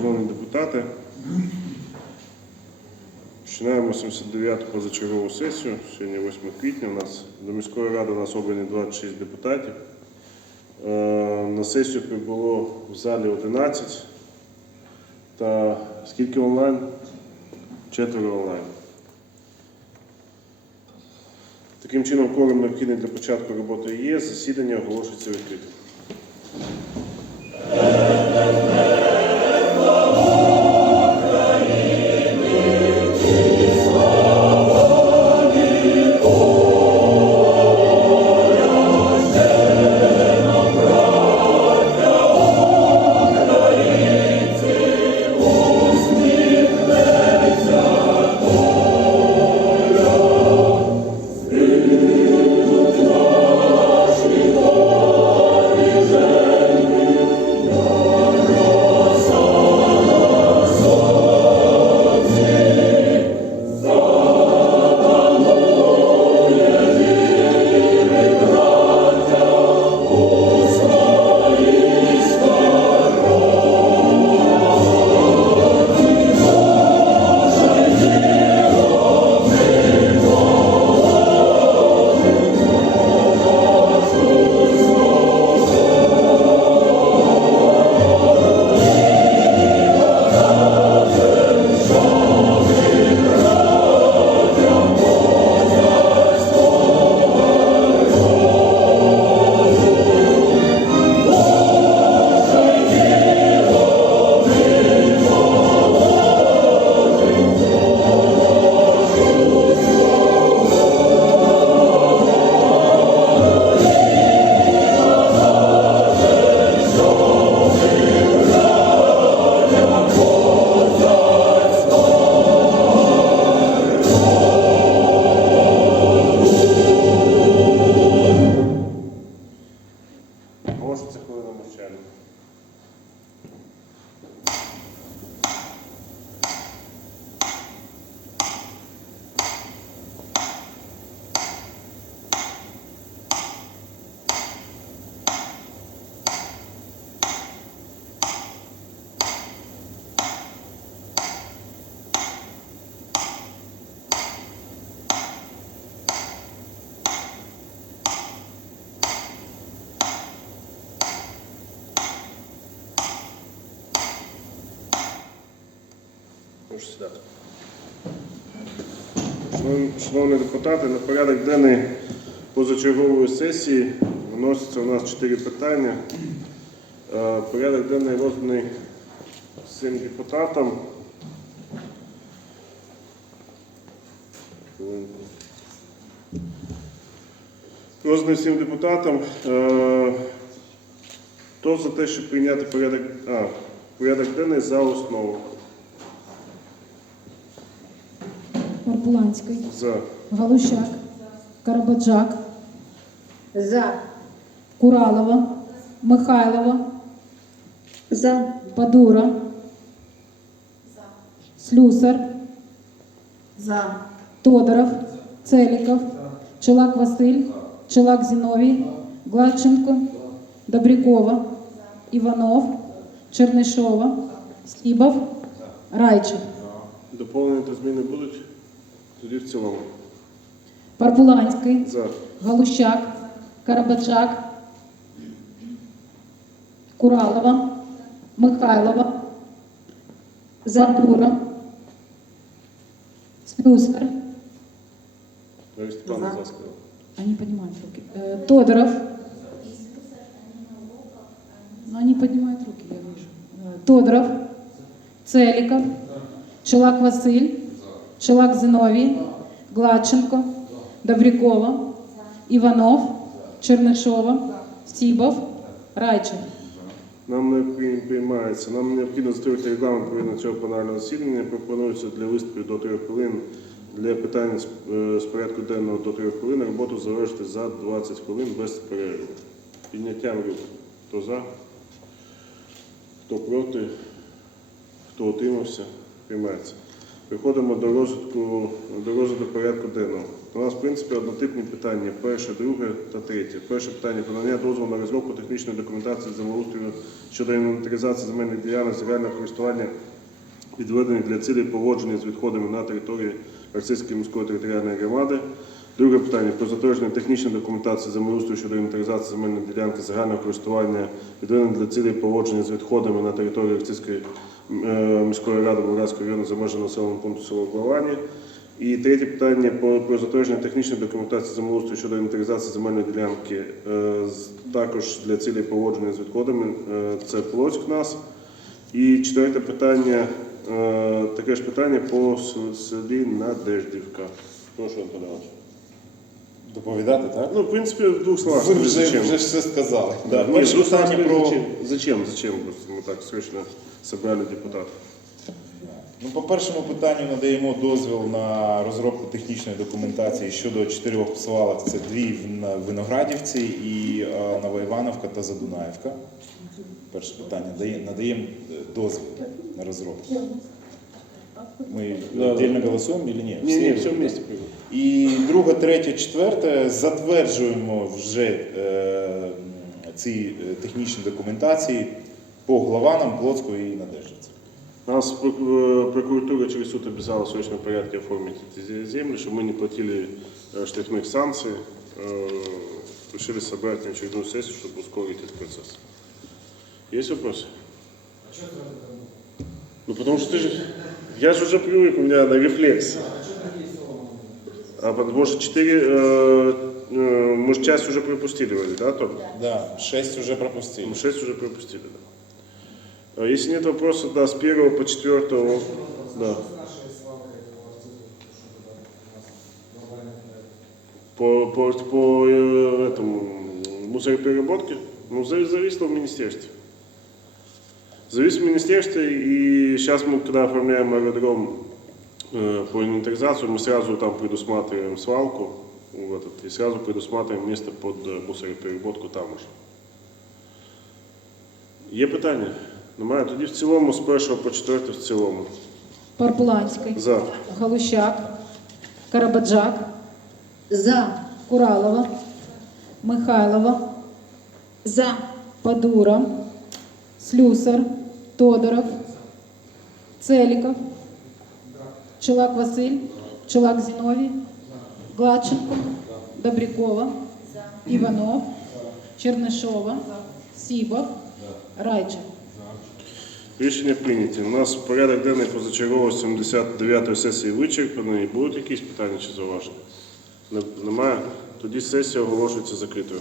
Шановні депутати, починаємо 79-ту позачергову сесію. Сьогодні 8 квітня. У нас до міської ради у нас обрані 26 депутатів. Е, На сесію прибуло в залі 11. Та скільки онлайн? Четверо онлайн. Таким чином, кворум необхідний для початку роботи є. Засідання оголошується відкритим. Шановні- депутати, на порядок денний позачергової сесії виноситься у нас чотири питання. Е, Порядок денний розданий всім депутатам. Розданий всім депутатам. Е, Хто за те, щоб прийняти порядок, а, порядок денний за основу? Марпуланський, За. Галущак, Карабаджак, За. Куралова, Михайлова, За. Падура, Слюсар, За. Тодоров, Целиков, Челак Василь, Челак Зіновій, Гладченко, Добрякова, Іванов, Чернишова, Слібов, Райчик. Доповнення та зміни будуть? Тоді в цілому. Парпуланський, За. Галущак, Карабаджак, Куралова, Михайлова, Задура, Слюсар, Навіть Степан за сказав. они поднимают руки, Э, Тодоров, но они поднимают руки, я вижу. Э, Тодоров, Целиков, Челак Василь, Челак Зиновий, Гладченко, Добрякова, Іванов, Чернишова, Стібов, Райчев. Нам не приймається. Нам необхідно затвердити регламент проведення цього пленарного засідання. Пропонується для виступів до 3 хвилин. Для питань з, е, порядку денного до 3 хвилин роботу завершити за 20 хвилин без перерви. Підняттям рук. Хто за? Хто проти? Хто утримався? Приймається. Переходимо до розвитку до розгляду порядку денного. У нас, в принципі, однотипні питання. Перше, друге та третє. Перше питання про надання дозволу на розробку технічної документації землеустрою щодо інвентаризації земельних ділянок загального користування відведених для цілей поводження з відходами на території Російської міської територіальної громади. Друге питання про затвердження технічної документації землеустрою щодо інвентаризації земельної ділянки загального користування, відведених для цілей поводження з відходами на території Російської міської ради Болградського району за населеного пункту село Главані. І третє питання про, затвердження технічної документації землеустрою щодо інвентаризації земельної ділянки е, також для цілей поводження з відходами. Е, це Плоськ нас. І четверте питання, е, таке ж питання по селі Надеждівка. Прошу, Антон Іванович. Доповідати, так? Ну, в принципі, в двох словах. Ви вже, зачем? вже все сказали. Да. Ні, Перше питання про. зачем? Зачем? Просто мы так срочно собрали депутатов. Ну, по першому питанню надаємо дозвіл на розробку технічної документації щодо чотирьох свалок. Це дві в Виноградівці і е, Новоівановка та Задунаївка. Перше питання. Дає- Надаємо е, дозвіл на розробку. Ми Да, віддільно голосуємо чи ні? Не, Всі? все вместе прыгай. І друге, третє, четверте затверджуємо вже е, ці е, технічні документації по главанам Плотської і Надеждівці. Нас прок- э, прокуратура через суд обязала в срочном порядке оформить эти земли, чтобы мы не платили э, штрафных санкций. Э, Решили собрать на очередную сессию, чтобы ускорить этот процесс. Есть вопросы? Ну потому что ты же... Я же уже привык, у меня на рефлекс. А потому что четыре... э, э, мы же часть уже пропустили вроде, да, только? Да, шесть вже пропустили. Мы 6 уже пропустили, да. А Если нет вопросов, да, с 1 по 4, да. По, по, по э, этому мусоропереработке, ну, зави- зависло в министерстве. Зависло в министерстве, и сейчас мы, когда оформляем аэродром э, по инвентаризации, мы сразу там предусматриваем свалку, в этот, и сразу предусматриваем место под э, мусоропереработку там уже. Є питання? Немає. Тоді в цілому з першого по четверте в цілому. Парпуланський, За. Галущак, Карабаджак, За. Куралова, Михайлова, За. Падура, Слюсар, Тодоров, Целиков, Челак Василь, Челак Зиновий, Гладченко, Добрякова, Иванов, Чернышова, Сибов, Райчев. Рішення прийняті. У нас порядок денний позачергово 79-ї сесії вичерпаний. Будуть якісь питання чи зауваження? Немає? Тоді сесія оголошується закритою.